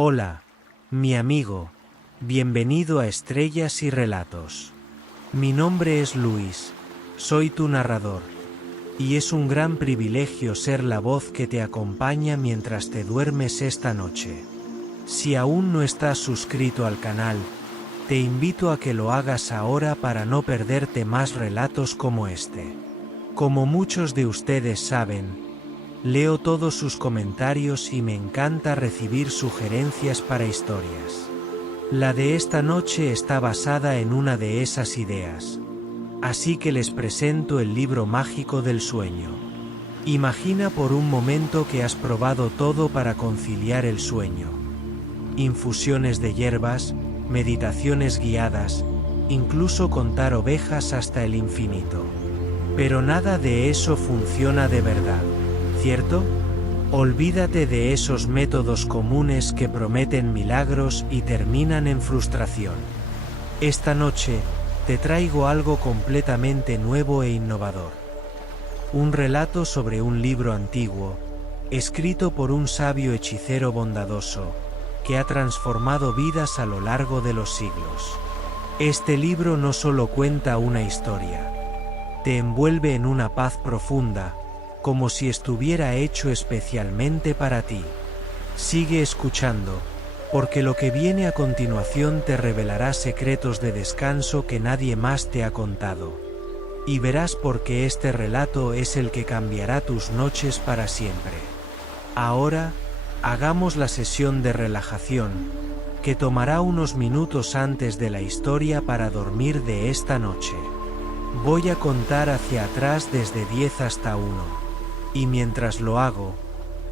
Hola, mi amigo, bienvenido a Estrellas y Relatos. Mi nombre es Luis, soy tu narrador, y es un gran privilegio ser la voz que te acompaña mientras te duermes esta noche. Si aún no estás suscrito al canal, te invito a que lo hagas ahora para no perderte más relatos como este. Como muchos de ustedes saben, leo todos sus comentarios y me encanta recibir sugerencias para historias. La de esta noche está basada en una de esas ideas. Así que les presento el libro mágico del sueño. Imagina por un momento que has probado todo para conciliar el sueño. Infusiones de hierbas, meditaciones guiadas, incluso contar ovejas hasta el infinito. Pero nada de eso funciona de verdad, ¿cierto? Olvídate de esos métodos comunes que prometen milagros y terminan en frustración. Esta noche, te traigo algo completamente nuevo e innovador. Un relato sobre un libro antiguo, escrito por un sabio hechicero bondadoso, que ha transformado vidas a lo largo de los siglos. Este libro no solo cuenta una historia, te envuelve en una paz profunda, como si estuviera hecho especialmente para ti. Sigue escuchando, porque lo que viene a continuación te revelará secretos de descanso que nadie más te ha contado. Y verás por qué este relato es el que cambiará tus noches para siempre. Ahora, hagamos la sesión de relajación, que tomará unos minutos antes de la historia para dormir de esta noche. Voy a contar hacia atrás desde 10 hasta 1, y mientras lo hago,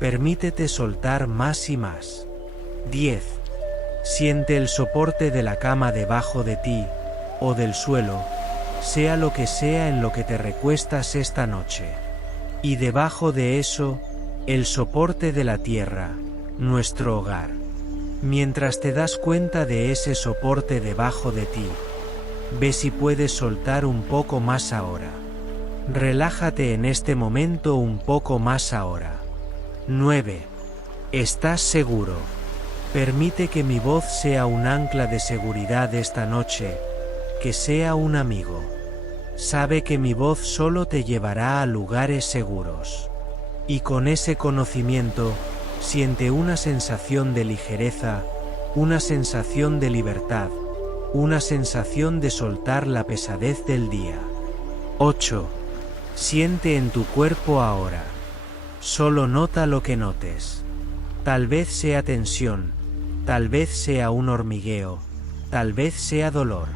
permítete soltar más y más. 10. Siente el soporte de la cama debajo de ti, o del suelo, sea lo que sea en lo que te recuestas esta noche. Y debajo de eso, el soporte de la tierra, nuestro hogar. Mientras te das cuenta de ese soporte debajo de ti, ve si puedes soltar un poco más ahora. Relájate en este momento un poco más ahora. 9. ¿Estás seguro? Permite que mi voz sea un ancla de seguridad esta noche, que sea un amigo. Sabe que mi voz solo te llevará a lugares seguros. Y con ese conocimiento, siente una sensación de ligereza, una sensación de libertad, una sensación de soltar la pesadez del día. 8. Siente en tu cuerpo ahora. Solo nota lo que notes. Tal vez sea tensión, tal vez sea un hormigueo, tal vez sea dolor.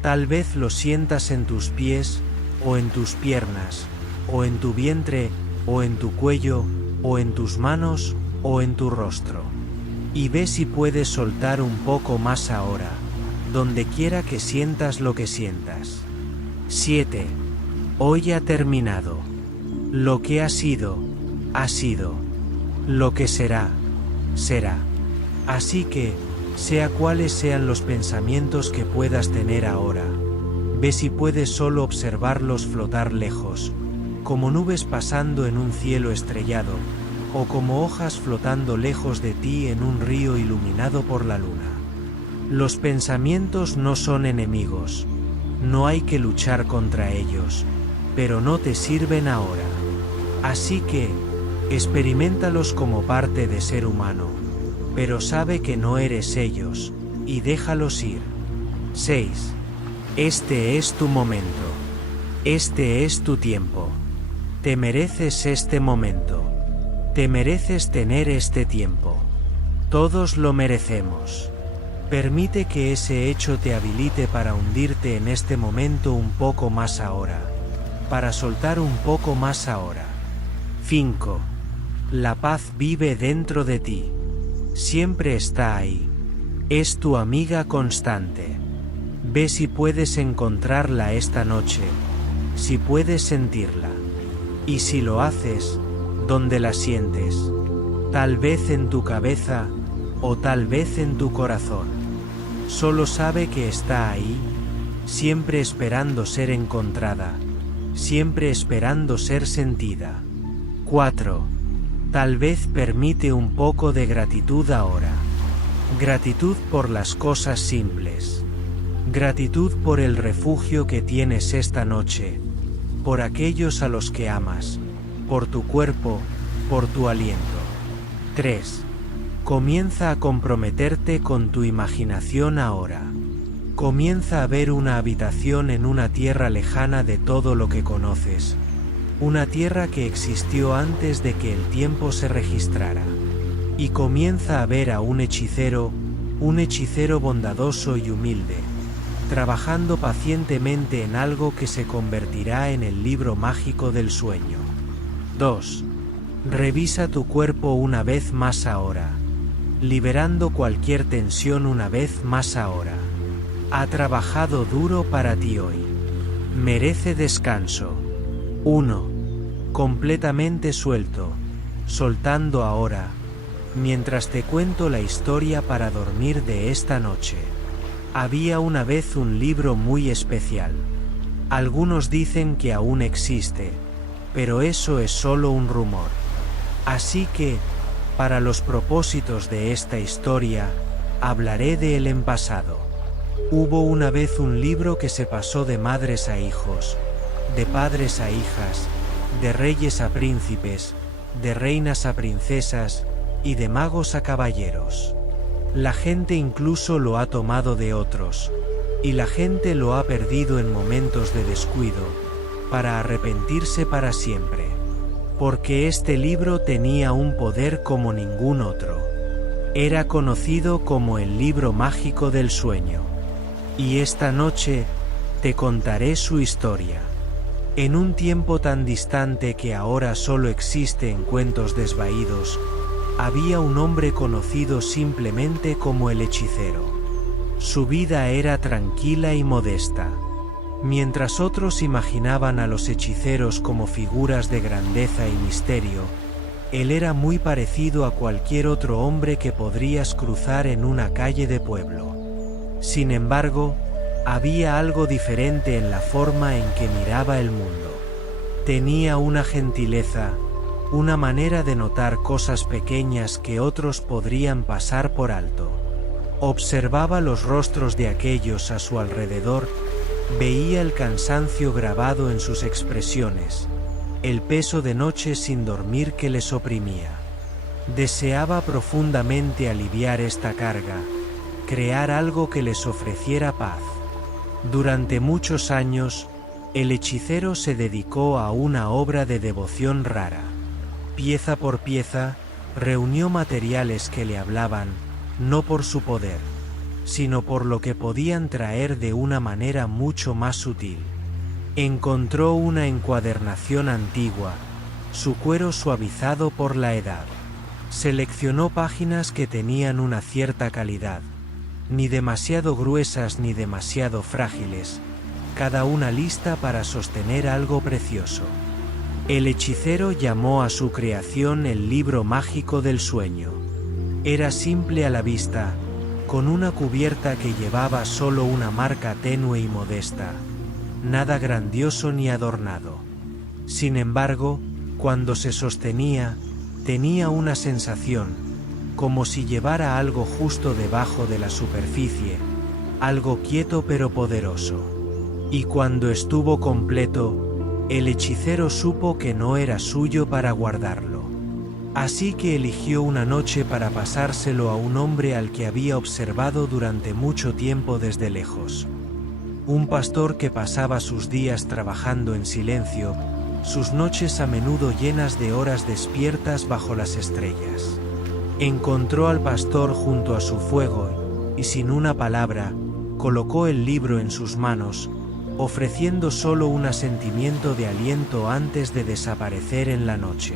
Tal vez lo sientas en tus pies, o en tus piernas, o en tu vientre, o en tu cuello, o en tus manos, o en tu rostro. Y ve si puedes soltar un poco más ahora, donde quiera que sientas lo que sientas. 7. Hoy ha terminado. Lo que ha sido, ha sido. Lo que será, será. Así que, sea cuales sean los pensamientos que puedas tener ahora, ve si puedes solo observarlos flotar lejos, como nubes pasando en un cielo estrellado, o como hojas flotando lejos de ti en un río iluminado por la luna. Los pensamientos no son enemigos, no hay que luchar contra ellos, pero no te sirven ahora. Así que, experimentalos como parte de ser humano, pero sabe que no eres ellos, y déjalos ir. 6. Este es tu momento. Este es tu tiempo. Te mereces este momento. Te mereces tener este tiempo. Todos lo merecemos. Permite que ese hecho te habilite para hundirte en este momento un poco más ahora. Para soltar un poco más ahora. 5. La paz vive dentro de ti. Siempre está ahí. Es tu amiga constante. Ve si puedes encontrarla esta noche, si puedes sentirla. Y si lo haces, ¿dónde la sientes? Tal vez en tu cabeza, o tal vez en tu corazón. Solo sabe que está ahí, siempre esperando ser encontrada, siempre esperando ser sentida. 4. Tal vez permite un poco de gratitud ahora. Gratitud por las cosas simples. Gratitud por el refugio que tienes esta noche, por aquellos a los que amas, por tu cuerpo, por tu aliento. 3. Comienza a comprometerte con tu imaginación ahora. Comienza a ver una habitación en una tierra lejana de todo lo que conoces, una tierra que existió antes de que el tiempo se registrara. Y comienza a ver a un hechicero bondadoso y humilde, trabajando pacientemente en algo que se convertirá en el libro mágico del sueño. 2. Revisa tu cuerpo una vez más ahora, liberando cualquier tensión una vez más ahora. Ha trabajado duro para ti hoy. Merece descanso. 1. Completamente suelto, soltando ahora, mientras te cuento la historia para dormir de esta noche. Había una vez un libro muy especial. Algunos dicen que aún existe, pero eso es solo un rumor. Así que, para los propósitos de esta historia, hablaré de él en pasado. Hubo una vez un libro que se pasó de madres a hijos, de padres a hijas, de reyes a príncipes, de reinas a princesas, y de magos a caballeros. La gente incluso lo ha tomado de otros, y la gente lo ha perdido en momentos de descuido, para arrepentirse para siempre. Porque este libro tenía un poder como ningún otro. Era conocido como el libro mágico del sueño. Y esta noche, te contaré su historia. En un tiempo tan distante que ahora solo existe en cuentos desvaídos, había un hombre conocido simplemente como el hechicero. Su vida era tranquila y modesta. Mientras otros imaginaban a los hechiceros como figuras de grandeza y misterio, él era muy parecido a cualquier otro hombre que podrías cruzar en una calle de pueblo. Sin embargo, había algo diferente en la forma en que miraba el mundo. Tenía una gentileza, una manera de notar cosas pequeñas que otros podrían pasar por alto. Observaba los rostros de aquellos a su alrededor, veía el cansancio grabado en sus expresiones, el peso de noches sin dormir que les oprimía. Deseaba profundamente aliviar esta carga, crear algo que les ofreciera paz. Durante muchos años, el hechicero se dedicó a una obra de devoción rara. Pieza por pieza, reunió materiales que le hablaban, no por su poder, sino por lo que podían traer de una manera mucho más sutil. Encontró una encuadernación antigua, su cuero suavizado por la edad. Seleccionó páginas que tenían una cierta calidad, ni demasiado gruesas ni demasiado frágiles, cada una lista para sostener algo precioso. El hechicero llamó a su creación el libro mágico del sueño. Era simple a la vista, con una cubierta que llevaba solo una marca tenue y modesta, nada grandioso ni adornado. Sin embargo, cuando se sostenía, tenía una sensación, como si llevara algo justo debajo de la superficie, algo quieto pero poderoso. Y cuando estuvo completo, el hechicero supo que no era suyo para guardarlo. Así que eligió una noche para pasárselo a un hombre al que había observado durante mucho tiempo desde lejos. Un pastor que pasaba sus días trabajando en silencio, sus noches a menudo llenas de horas despiertas bajo las estrellas. Encontró al pastor junto a su fuego y sin una palabra, colocó el libro en sus manos, ofreciendo solo un asentimiento de aliento antes de desaparecer en la noche.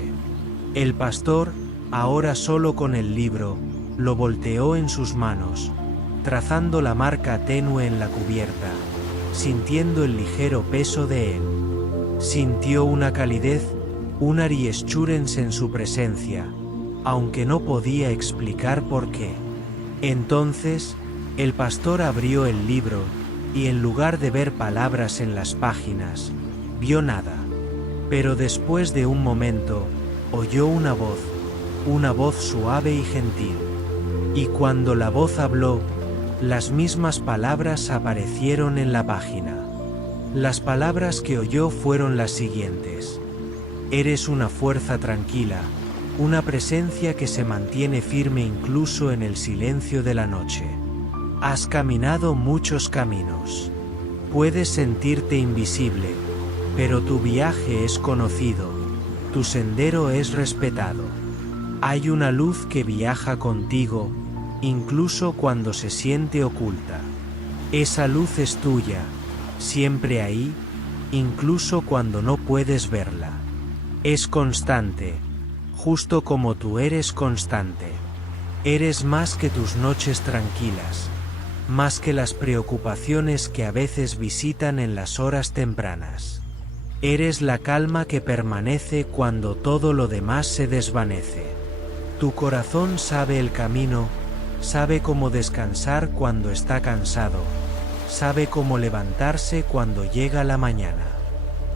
El pastor, ahora solo con el libro, lo volteó en sus manos, trazando la marca tenue en la cubierta, sintiendo el ligero peso de él. Sintió una calidez, una reassurance en su presencia, aunque no podía explicar por qué. Entonces, el pastor abrió el libro, y en lugar de ver palabras en las páginas, vio nada. Pero después de un momento, oyó una voz suave y gentil. Y cuando la voz habló, las mismas palabras aparecieron en la página. Las palabras que oyó fueron las siguientes: eres una fuerza tranquila, una presencia que se mantiene firme incluso en el silencio de la noche. Has caminado muchos caminos. Puedes sentirte invisible, pero tu viaje es conocido, tu sendero es respetado. Hay una luz que viaja contigo, incluso cuando se siente oculta. Esa luz es tuya, siempre ahí, incluso cuando no puedes verla. Es constante, justo como tú eres constante. Eres más que tus noches tranquilas, más que las preocupaciones que a veces visitan en las horas tempranas. Eres la calma que permanece cuando todo lo demás se desvanece. Tu corazón sabe el camino, sabe cómo descansar cuando está cansado, sabe cómo levantarse cuando llega la mañana.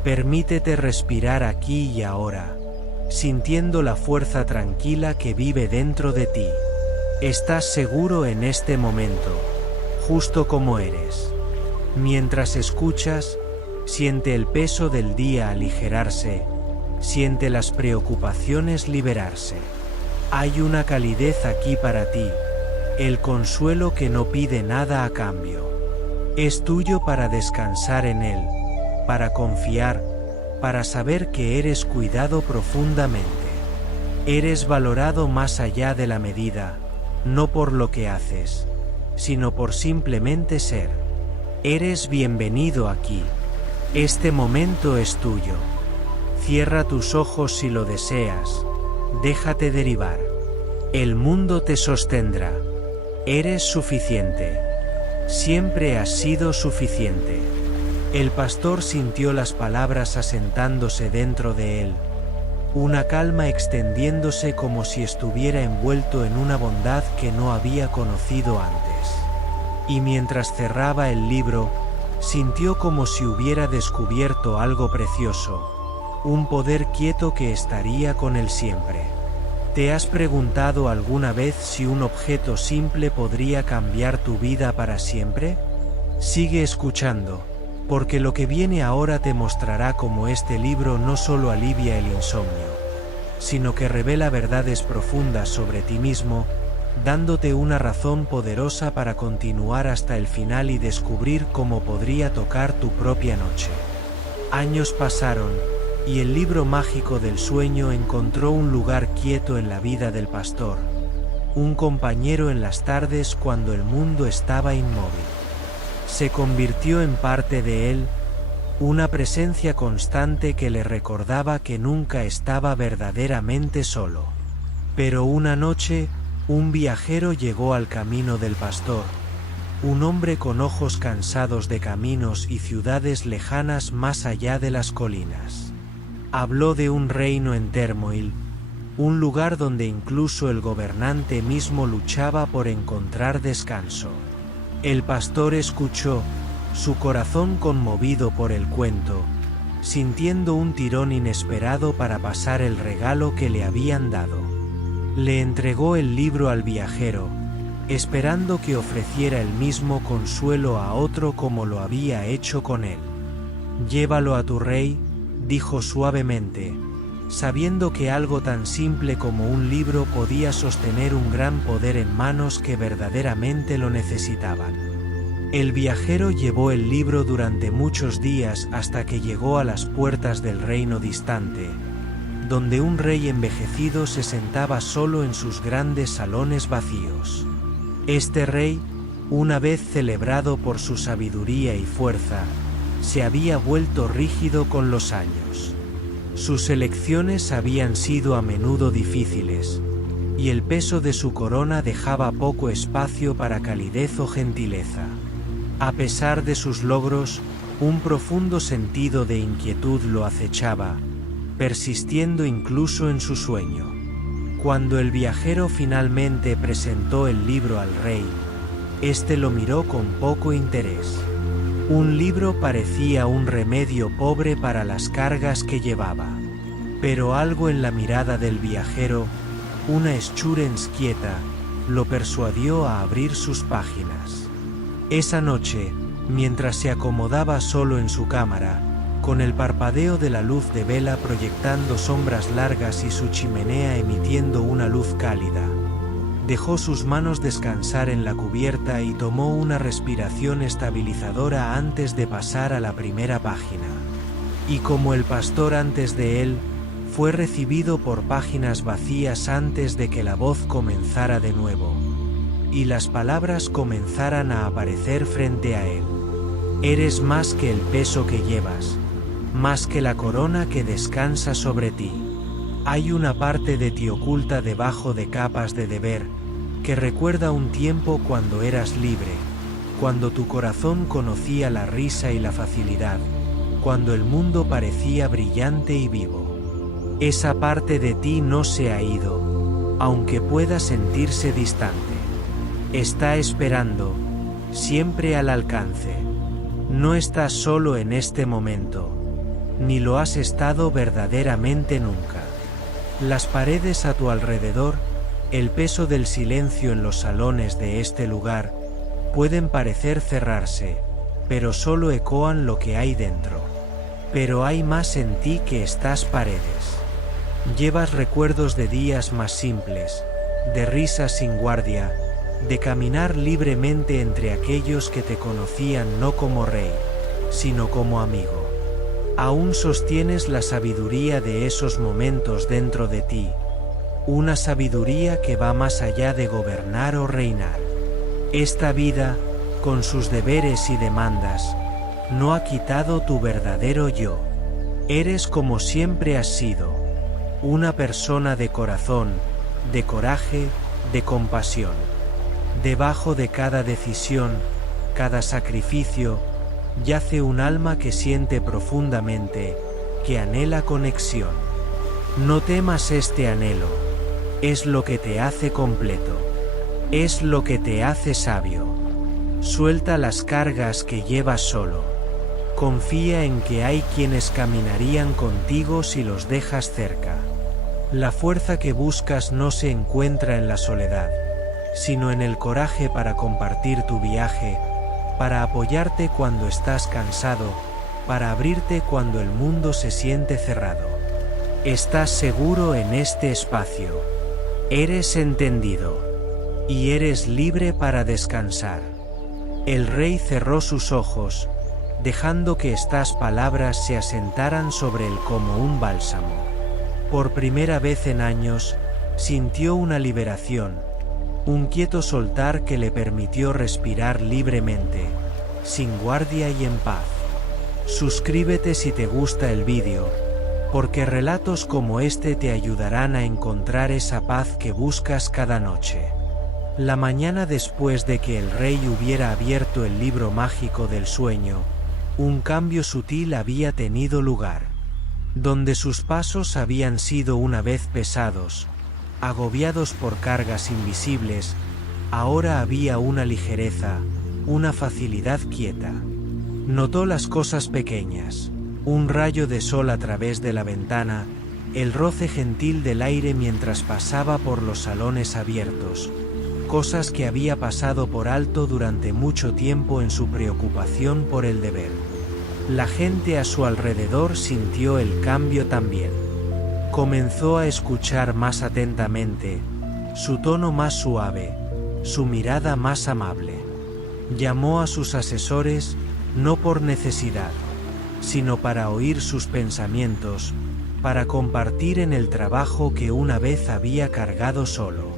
Permítete respirar aquí y ahora, sintiendo la fuerza tranquila que vive dentro de ti. Estás seguro en este momento, justo como eres. Mientras escuchas, siente el peso del día aligerarse, siente las preocupaciones liberarse. Hay una calidez aquí para ti, el consuelo que no pide nada a cambio. Es tuyo para descansar en él, para confiar, para saber que eres cuidado profundamente. Eres valorado más allá de la medida, no por lo que haces, sino por simplemente ser. Eres bienvenido aquí. Este momento es tuyo. Cierra tus ojos si lo deseas. Déjate derivar. El mundo te sostendrá. Eres suficiente. Siempre has sido suficiente. El pastor sintió las palabras asentándose dentro de él, una calma extendiéndose como si estuviera envuelto en una bondad que no había conocido antes. Y mientras cerraba el libro, sintió como si hubiera descubierto algo precioso, un poder quieto que estaría con él siempre. ¿Te has preguntado alguna vez si un objeto simple podría cambiar tu vida para siempre? Sigue escuchando, porque lo que viene ahora te mostrará cómo este libro no solo alivia el insomnio, sino que revela verdades profundas sobre ti mismo, dándote una razón poderosa para continuar hasta el final y descubrir cómo podría tocar tu propia noche. Años pasaron, y el libro mágico del sueño encontró un lugar quieto en la vida del pastor, un compañero en las tardes cuando el mundo estaba inmóvil. Se convirtió en parte de él, una presencia constante que le recordaba que nunca estaba verdaderamente solo. Pero una noche, un viajero llegó al camino del pastor, un hombre con ojos cansados de caminos y ciudades lejanas más allá de las colinas. Habló de un reino en Termoil, un lugar donde incluso el gobernante mismo luchaba por encontrar descanso. El pastor escuchó, su corazón conmovido por el cuento, sintiendo un tirón inesperado para pasar el regalo que le habían dado. Le entregó el libro al viajero, esperando que ofreciera el mismo consuelo a otro como lo había hecho con él. «Llévalo a tu rey», dijo suavemente, sabiendo que algo tan simple como un libro podía sostener un gran poder en manos que verdaderamente lo necesitaban. El viajero llevó el libro durante muchos días hasta que llegó a las puertas del reino distante, donde un rey envejecido se sentaba solo en sus grandes salones vacíos. Este rey, una vez celebrado por su sabiduría y fuerza, se había vuelto rígido con los años. Sus elecciones habían sido a menudo difíciles, y el peso de su corona dejaba poco espacio para calidez o gentileza. A pesar de sus logros, un profundo sentido de inquietud lo acechaba, persistiendo incluso en su sueño. Cuando el viajero finalmente presentó el libro al rey, éste lo miró con poco interés. Un libro parecía un remedio pobre para las cargas que llevaba. Pero algo en la mirada del viajero, una Schurens quieta, lo persuadió a abrir sus páginas. Esa noche, mientras se acomodaba solo en su cámara, con el parpadeo de la luz de vela proyectando sombras largas y su chimenea emitiendo una luz cálida, dejó sus manos descansar en la cubierta y tomó una respiración estabilizadora antes de pasar a la primera página. Y como el pastor antes de él, fue recibido por páginas vacías antes de que la voz comenzara de nuevo, y las palabras comenzaran a aparecer frente a él. Eres más que el peso que llevas, más que la corona que descansa sobre ti. Hay una parte de ti oculta debajo de capas de deber, que recuerda un tiempo cuando eras libre, cuando tu corazón conocía la risa y la facilidad, cuando el mundo parecía brillante y vivo. Esa parte de ti no se ha ido, aunque pueda sentirse distante. Está esperando, siempre al alcance. No estás solo en este momento, ni lo has estado verdaderamente nunca. Las paredes a tu alrededor, el peso del silencio en los salones de este lugar, pueden parecer cerrarse, pero solo ecoan lo que hay dentro. Pero hay más en ti que estas paredes. Llevas recuerdos de días más simples, de risas sin guardia, de caminar libremente entre aquellos que te conocían no como rey, sino como amigo. Aún sostienes la sabiduría de esos momentos dentro de ti, una sabiduría que va más allá de gobernar o reinar. Esta vida, con sus deberes y demandas, no ha quitado tu verdadero yo. Eres como siempre has sido, una persona de corazón, de coraje, de compasión. Debajo de cada decisión, cada sacrificio, yace un alma que siente profundamente, que anhela conexión. No temas este anhelo, es lo que te hace completo, es lo que te hace sabio. Suelta las cargas que llevas solo. Confía en que hay quienes caminarían contigo si los dejas cerca. La fuerza que buscas no se encuentra en la soledad, sino en el coraje para compartir tu viaje, para apoyarte cuando estás cansado, para abrirte cuando el mundo se siente cerrado. Estás seguro en este espacio. Eres entendido. Y eres libre para descansar. El rey cerró sus ojos, dejando que estas palabras se asentaran sobre él como un bálsamo. Por primera vez en años, sintió una liberación, un quieto soltar que le permitió respirar libremente, sin guardia y en paz. Suscríbete si te gusta el vídeo, porque relatos como este te ayudarán a encontrar esa paz que buscas cada noche. La mañana después de que el rey hubiera abierto el libro mágico del sueño, un cambio sutil había tenido lugar. Donde sus pasos habían sido una vez pesados, agobiados por cargas invisibles, ahora había una ligereza, una facilidad quieta. Notó las cosas pequeñas, un rayo de sol a través de la ventana, el roce gentil del aire mientras pasaba por los salones abiertos, cosas que había pasado por alto durante mucho tiempo en su preocupación por el deber. La gente a su alrededor sintió el cambio también. Comenzó a escuchar más atentamente, su tono más suave, su mirada más amable. Llamó a sus asesores, no por necesidad, sino para oír sus pensamientos, para compartir en el trabajo que una vez había cargado solo.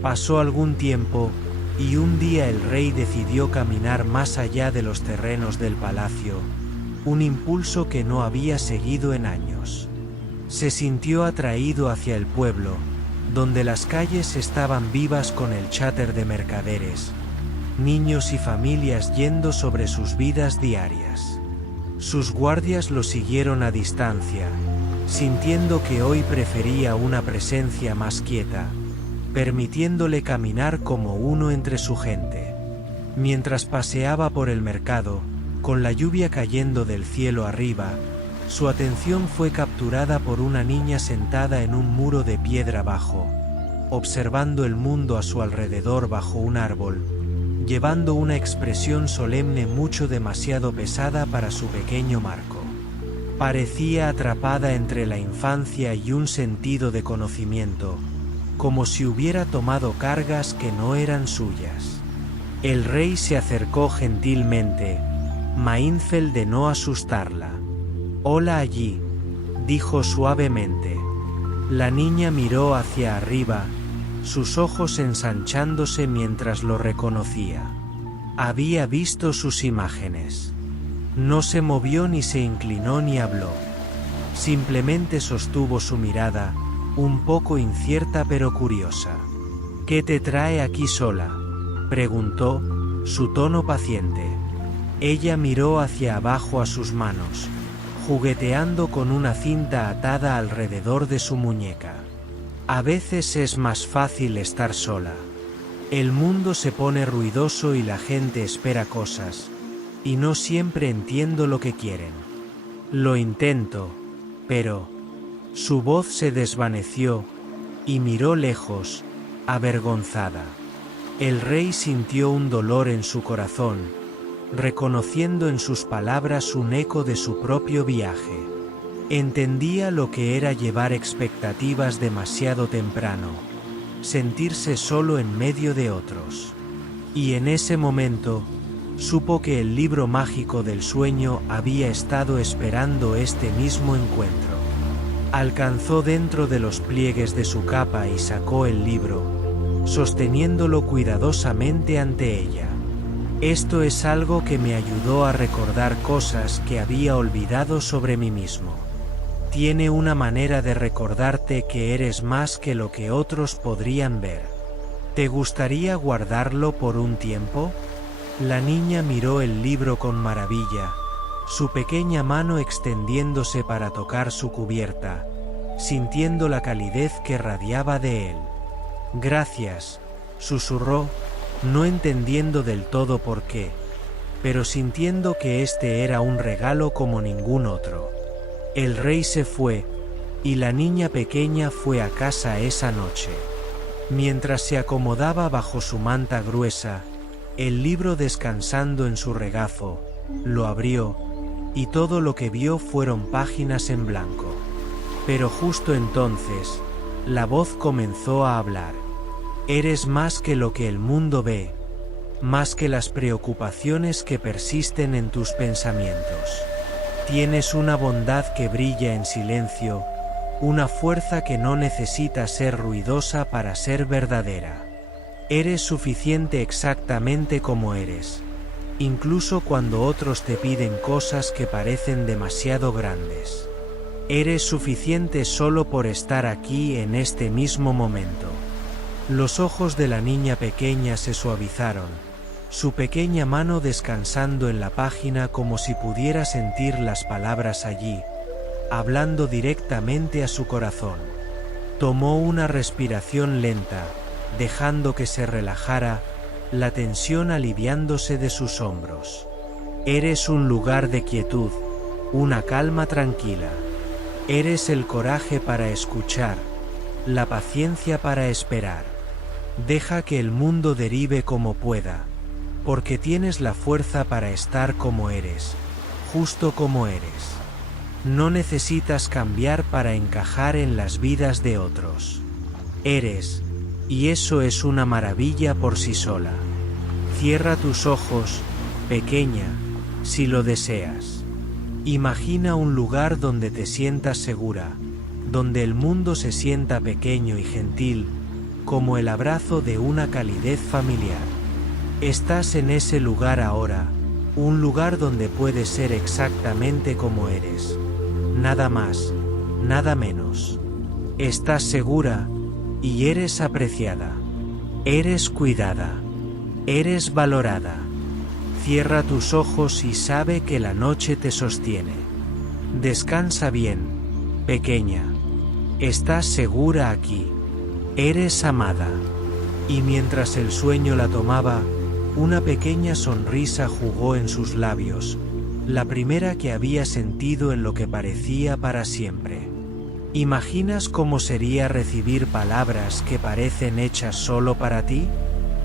Pasó algún tiempo, y un día el rey decidió caminar más allá de los terrenos del palacio, un impulso que no había seguido en años. Se sintió atraído hacia el pueblo, donde las calles estaban vivas con el cháter de mercaderes, niños y familias yendo sobre sus vidas diarias. Sus guardias lo siguieron a distancia, sintiendo que hoy prefería una presencia más quieta, permitiéndole caminar como uno entre su gente. Mientras paseaba por el mercado, con la lluvia cayendo del cielo arriba, su atención fue capturada por una niña sentada en un muro de piedra bajo, observando el mundo a su alrededor bajo un árbol, llevando una expresión solemne mucho demasiado pesada para su pequeño Marco. Parecía atrapada entre la infancia y un sentido de conocimiento, como si hubiera tomado cargas que no eran suyas. El rey se acercó gentilmente, mindful de no asustarla. «Hola allí», dijo suavemente. La niña miró hacia arriba, sus ojos ensanchándose mientras lo reconocía. Había visto sus imágenes. No se movió ni se inclinó ni habló. Simplemente sostuvo su mirada, un poco incierta pero curiosa. «¿Qué te trae aquí sola?», preguntó, su tono paciente. Ella miró hacia abajo a sus manos, jugueteando con una cinta atada alrededor de su muñeca. «A veces es más fácil estar sola. El mundo se pone ruidoso y la gente espera cosas, y no siempre entiendo lo que quieren. Lo intento, pero...». Su voz se desvaneció, y miró lejos, avergonzada. El rey sintió un dolor en su corazón, reconociendo en sus palabras un eco de su propio viaje. Entendía lo que era llevar expectativas demasiado temprano, sentirse solo en medio de otros. Y en ese momento, supo que el libro mágico del sueño había estado esperando este mismo encuentro. Alcanzó dentro de los pliegues de su capa y sacó el libro, sosteniéndolo cuidadosamente ante ella. «Esto es algo que me ayudó a recordar cosas que había olvidado sobre mí mismo. Tiene una manera de recordarte que eres más que lo que otros podrían ver. ¿Te gustaría guardarlo por un tiempo?». La niña miró el libro con maravilla, su pequeña mano extendiéndose para tocar su cubierta, sintiendo la calidez que radiaba de él. «Gracias», susurró, no entendiendo del todo por qué, pero sintiendo que este era un regalo como ningún otro. El rey se fue, y la niña pequeña fue a casa esa noche. Mientras se acomodaba bajo su manta gruesa, el libro descansando en su regazo, lo abrió, y todo lo que vio fueron páginas en blanco. Pero justo entonces, la voz comenzó a hablar. «Eres más que lo que el mundo ve, más que las preocupaciones que persisten en tus pensamientos. Tienes una bondad que brilla en silencio, una fuerza que no necesita ser ruidosa para ser verdadera. Eres suficiente exactamente como eres, incluso cuando otros te piden cosas que parecen demasiado grandes. Eres suficiente solo por estar aquí en este mismo momento». Los ojos de la niña pequeña se suavizaron, su pequeña mano descansando en la página como si pudiera sentir las palabras allí, hablando directamente a su corazón. Tomó una respiración lenta, dejando que se relajara, la tensión aliviándose de sus hombros. «Eres un lugar de quietud, una calma tranquila. Eres el coraje para escuchar, la paciencia para esperar. Deja que el mundo derive como pueda, porque tienes la fuerza para estar como eres, justo como eres. No necesitas cambiar para encajar en las vidas de otros. Eres, y eso es una maravilla por sí sola. Cierra tus ojos, pequeña, si lo deseas. Imagina un lugar donde te sientas segura, donde el mundo se sienta pequeño y gentil, como el abrazo de una calidez familiar. Estás en ese lugar ahora, un lugar donde puedes ser exactamente como eres. Nada más, nada menos. Estás segura, y eres apreciada. Eres cuidada. Eres valorada. Cierra tus ojos y sabe que la noche te sostiene. Descansa bien, pequeña. Estás segura aquí. Eres amada. Y mientras el sueño la tomaba, una pequeña sonrisa jugó en sus labios, la primera que había sentido en lo que parecía para siempre. ¿Imaginas cómo sería recibir palabras que parecen hechas solo para ti?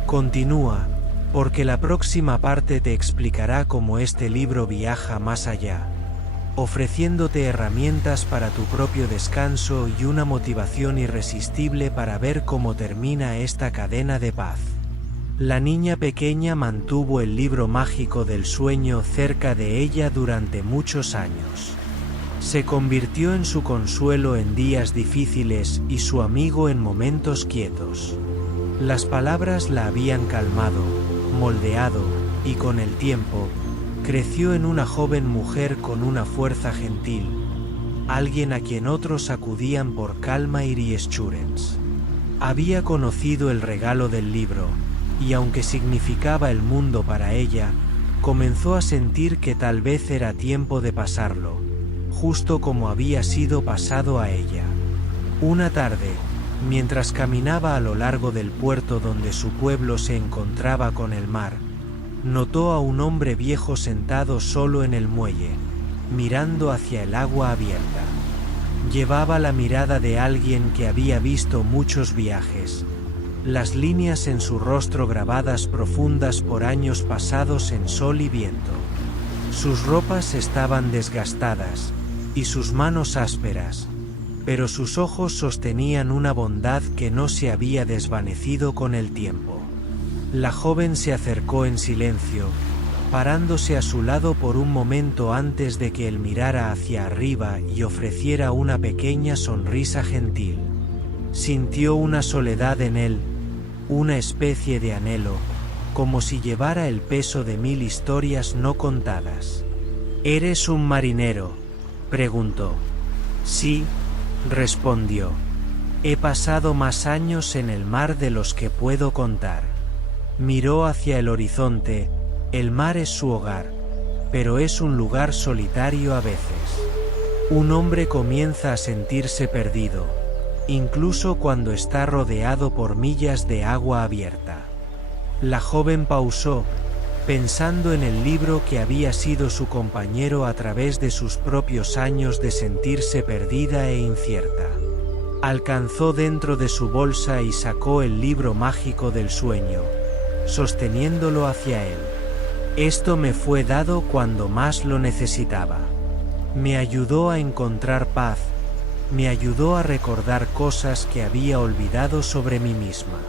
Continúa, porque la próxima parte te explicará cómo este libro viaja más allá, ofreciéndote herramientas para tu propio descanso y una motivación irresistible para ver cómo termina esta cadena de paz. La niña pequeña mantuvo el libro mágico del sueño cerca de ella durante muchos años. Se convirtió en su consuelo en días difíciles y su amigo en momentos quietos. Las palabras la habían calmado, moldeado, y con el tiempo, creció en una joven mujer con una fuerza gentil, alguien a quien otros acudían por calma y reassurance. Había conocido el regalo del libro, y aunque significaba el mundo para ella, comenzó a sentir que tal vez era tiempo de pasarlo, justo como había sido pasado a ella. Una tarde, mientras caminaba a lo largo del puerto donde su pueblo se encontraba con el mar, notó a un hombre viejo sentado solo en el muelle, mirando hacia el agua abierta. Llevaba la mirada de alguien que había visto muchos viajes, las líneas en su rostro grabadas profundas por años pasados en sol y viento. Sus ropas estaban desgastadas, y sus manos ásperas, pero sus ojos sostenían una bondad que no se había desvanecido con el tiempo. La joven se acercó en silencio, parándose a su lado por un momento antes de que él mirara hacia arriba y ofreciera una pequeña sonrisa gentil. Sintió una soledad en él, una especie de anhelo, como si llevara el peso de 1000 historias no contadas. ¿Eres un marinero?, preguntó. Sí, respondió. He pasado más años en el mar de los que puedo contar. Miró hacia el horizonte. El mar es su hogar, pero es un lugar solitario a veces. Un hombre comienza a sentirse perdido, incluso cuando está rodeado por millas de agua abierta. La joven pausó, pensando en el libro que había sido su compañero a través de sus propios años de sentirse perdida e incierta. Alcanzó dentro de su bolsa y sacó el libro mágico del sueño, sosteniéndolo hacia él. Esto me fue dado cuando más lo necesitaba. Me ayudó a encontrar paz, me ayudó a recordar cosas que había olvidado sobre mí misma.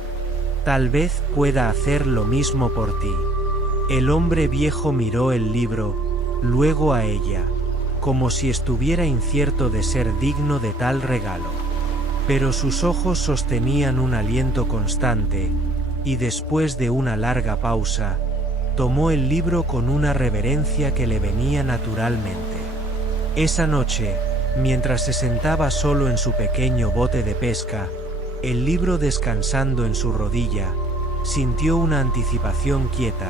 Tal vez pueda hacer lo mismo por ti. El hombre viejo miró el libro, luego a ella, como si estuviera incierto de ser digno de tal regalo. Pero sus ojos sostenían un aliento constante, y después de una larga pausa, tomó el libro con una reverencia que le venía naturalmente. Esa noche, mientras se sentaba solo en su pequeño bote de pesca, el libro descansando en su rodilla, sintió una anticipación quieta,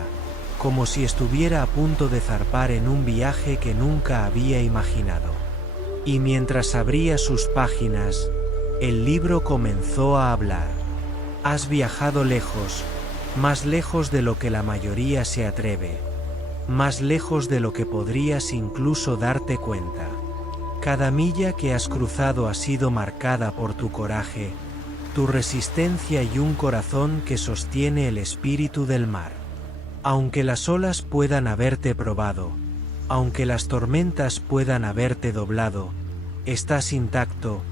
como si estuviera a punto de zarpar en un viaje que nunca había imaginado. Y mientras abría sus páginas, el libro comenzó a hablar. Has viajado lejos, más lejos de lo que la mayoría se atreve, más lejos de lo que podrías incluso darte cuenta. Cada milla que has cruzado ha sido marcada por tu coraje, tu resistencia y un corazón que sostiene el espíritu del mar. Aunque las olas puedan haberte probado, aunque las tormentas puedan haberte doblado, estás intacto,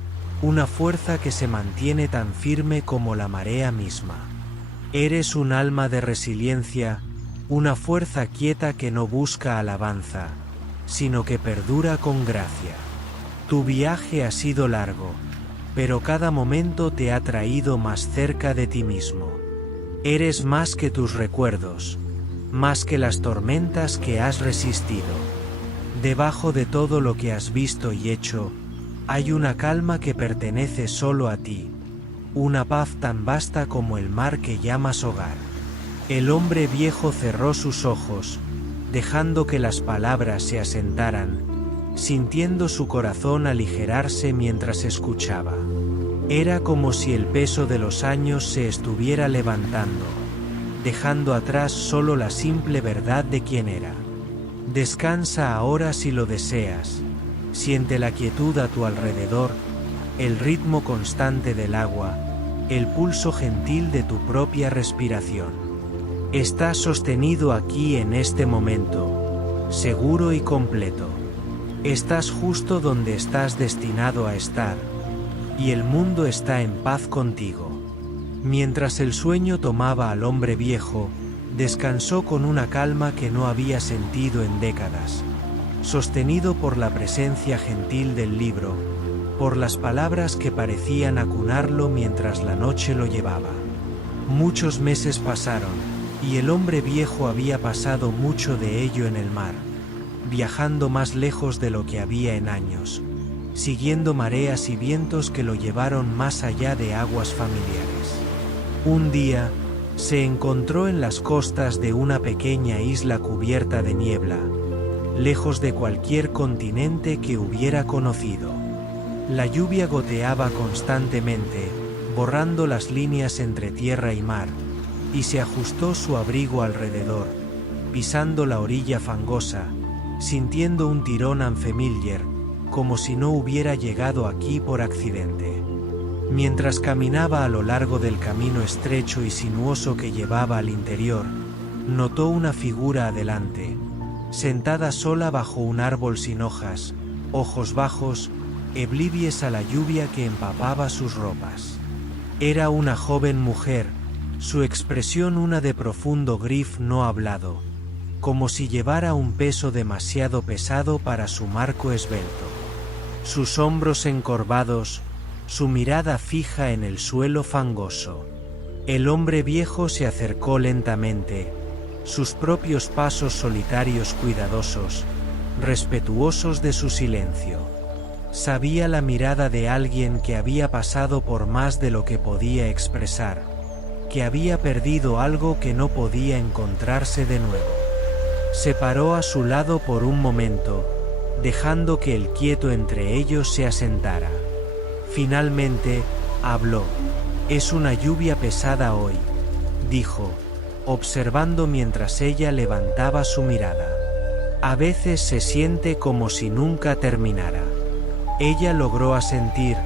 una fuerza que se mantiene tan firme como la marea misma. Eres un alma de resiliencia, una fuerza quieta que no busca alabanza, sino que perdura con gracia. Tu viaje ha sido largo, pero cada momento te ha traído más cerca de ti mismo. Eres más que tus recuerdos, más que las tormentas que has resistido. Debajo de todo lo que has visto y hecho, hay una calma que pertenece solo a ti, una paz tan vasta como el mar que llamas hogar. El hombre viejo cerró sus ojos, dejando que las palabras se asentaran, sintiendo su corazón aligerarse mientras escuchaba. Era como si el peso de los años se estuviera levantando, dejando atrás solo la simple verdad de quién era. Descansa ahora si lo deseas, siente la quietud a tu alrededor, el ritmo constante del agua, el pulso gentil de tu propia respiración. Estás sostenido aquí en este momento, seguro y completo. Estás justo donde estás destinado a estar, y el mundo está en paz contigo. Mientras el sueño tomaba al hombre viejo, descansó con una calma que no había sentido en décadas, sostenido por la presencia gentil del libro, por las palabras que parecían acunarlo mientras la noche lo llevaba. Muchos meses pasaron, y el hombre viejo había pasado mucho de ello en el mar, viajando más lejos de lo que había en años, siguiendo mareas y vientos que lo llevaron más allá de aguas familiares. Un día, se encontró en las costas de una pequeña isla cubierta de niebla, lejos de cualquier continente que hubiera conocido. La lluvia goteaba constantemente, borrando las líneas entre tierra y mar, y se ajustó su abrigo alrededor, pisando la orilla fangosa, sintiendo un tirón unfamiliar, como si no hubiera llegado aquí por accidente. Mientras caminaba a lo largo del camino estrecho y sinuoso que llevaba al interior, notó una figura adelante, sentada sola bajo un árbol sin hojas, ojos bajos, oblivies a la lluvia que empapaba sus ropas. Era una joven mujer, su expresión una de profundo gris no hablado, como si llevara un peso demasiado pesado para su marco esbelto. Sus hombros encorvados, su mirada fija en el suelo fangoso. El hombre viejo se acercó lentamente, sus propios pasos solitarios cuidadosos, respetuosos de su silencio. Sabía la mirada de alguien que había pasado por más de lo que podía expresar, que había perdido algo que no podía encontrarse de nuevo. Se paró a su lado por un momento, dejando que el quieto entre ellos se asentara. Finalmente, habló. «Es una lluvia pesada hoy», dijo, observando mientras ella levantaba su mirada. «A veces se siente como si nunca terminara». Ella logró asentir,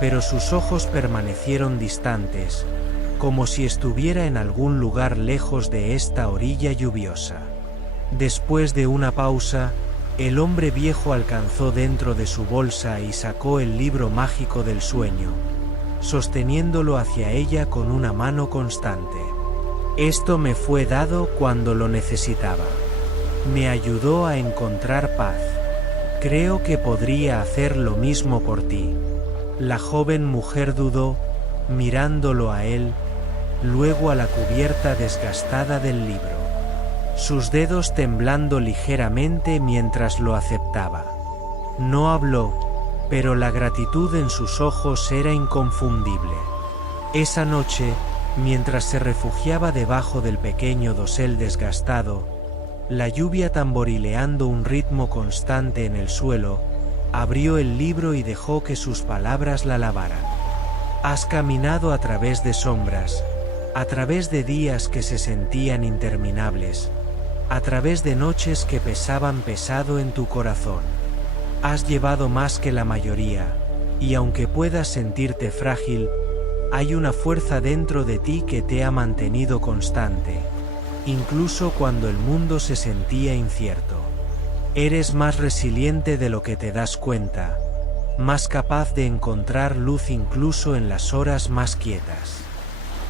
pero sus ojos permanecieron distantes, como si estuviera en algún lugar lejos de esta orilla lluviosa. Después de una pausa, el hombre viejo alcanzó dentro de su bolsa y sacó el libro mágico del sueño, sosteniéndolo hacia ella con una mano constante. «Esto me fue dado cuando lo necesitaba. Me ayudó a encontrar paz. Creo que podría hacer lo mismo por ti». La joven mujer dudó, mirándolo a él, luego a la cubierta desgastada del libro, sus dedos temblando ligeramente mientras lo aceptaba. No habló, pero la gratitud en sus ojos era inconfundible. Esa noche, mientras se refugiaba debajo del pequeño dosel desgastado, la lluvia tamborileando un ritmo constante en el suelo, abrió el libro y dejó que sus palabras la lavaran. «Has caminado a través de sombras, a través de días que se sentían interminables, a través de noches que pesaban pesado en tu corazón. Has llevado más que la mayoría, y aunque puedas sentirte frágil, hay una fuerza dentro de ti que te ha mantenido constante, incluso cuando el mundo se sentía incierto. Eres más resiliente de lo que te das cuenta, más capaz de encontrar luz incluso en las horas más quietas».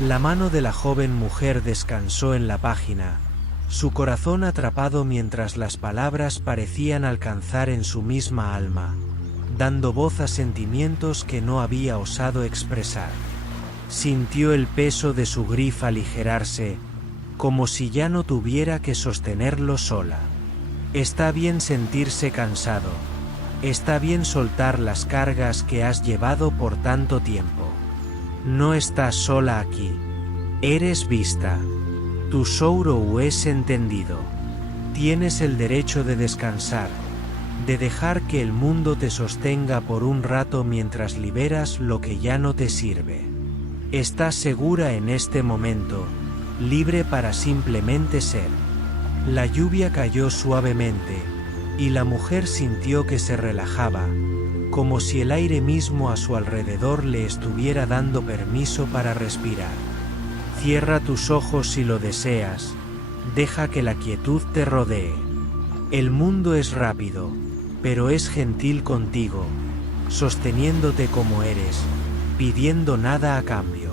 La mano de la joven mujer descansó en la página, su corazón atrapado mientras las palabras parecían alcanzar en su misma alma, dando voz a sentimientos que no había osado expresar. Sintió el peso de su grif aligerarse, como si ya no tuviera que sostenerlo sola. Está bien sentirse cansado, está bien soltar las cargas que has llevado por tanto tiempo. No estás sola aquí. Eres vista. Tu sorrow es entendido. Tienes el derecho de descansar, de dejar que el mundo te sostenga por un rato mientras liberas lo que ya no te sirve. Estás segura en este momento, libre para simplemente ser. La lluvia cayó suavemente, y la mujer sintió que se relajaba, como si el aire mismo a su alrededor le estuviera dando permiso para respirar. Cierra tus ojos si lo deseas, deja que la quietud te rodee. El mundo es rápido, pero es gentil contigo, sosteniéndote como eres, pidiendo nada a cambio.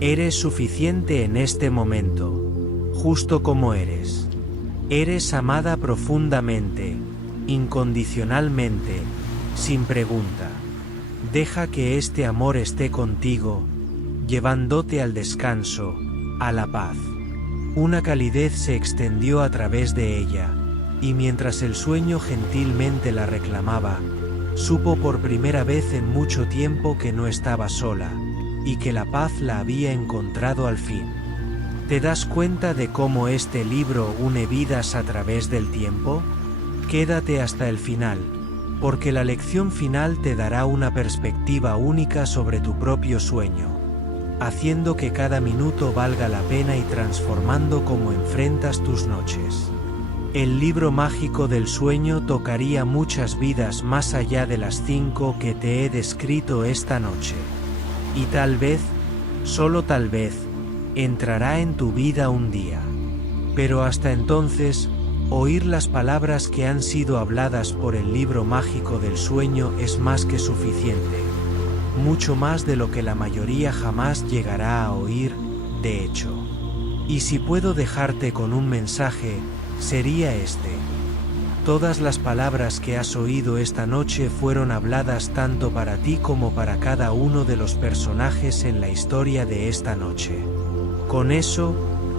Eres suficiente en este momento, justo como eres. Eres amada profundamente, incondicionalmente, sin pregunta. Deja que este amor esté contigo, llevándote al descanso, a la paz. Una calidez se extendió a través de ella, y mientras el sueño gentilmente la reclamaba, supo por primera vez en mucho tiempo que no estaba sola, y que la paz la había encontrado al fin. ¿Te das cuenta de cómo este libro une vidas a través del tiempo? Quédate hasta el final, porque la lección final te dará una perspectiva única sobre tu propio sueño, haciendo que cada minuto valga la pena y transformando cómo enfrentas tus noches. El libro mágico del sueño tocaría muchas vidas más allá de las 5 que te he descrito esta noche. Y tal vez, solo tal vez, entrará en tu vida un día. Pero hasta entonces, oír las palabras que han sido habladas por el libro mágico del sueño es más que suficiente. Mucho más de lo que la mayoría jamás llegará a oír, de hecho. Y si puedo dejarte con un mensaje, sería este. Todas las palabras que has oído esta noche fueron habladas tanto para ti como para cada uno de los personajes en la historia de esta noche. Con eso,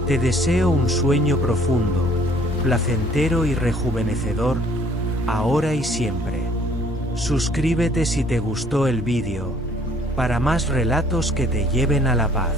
te deseo un sueño profundo, placentero y rejuvenecedor, ahora y siempre. Suscríbete si te gustó el vídeo, para más relatos que te lleven a la paz.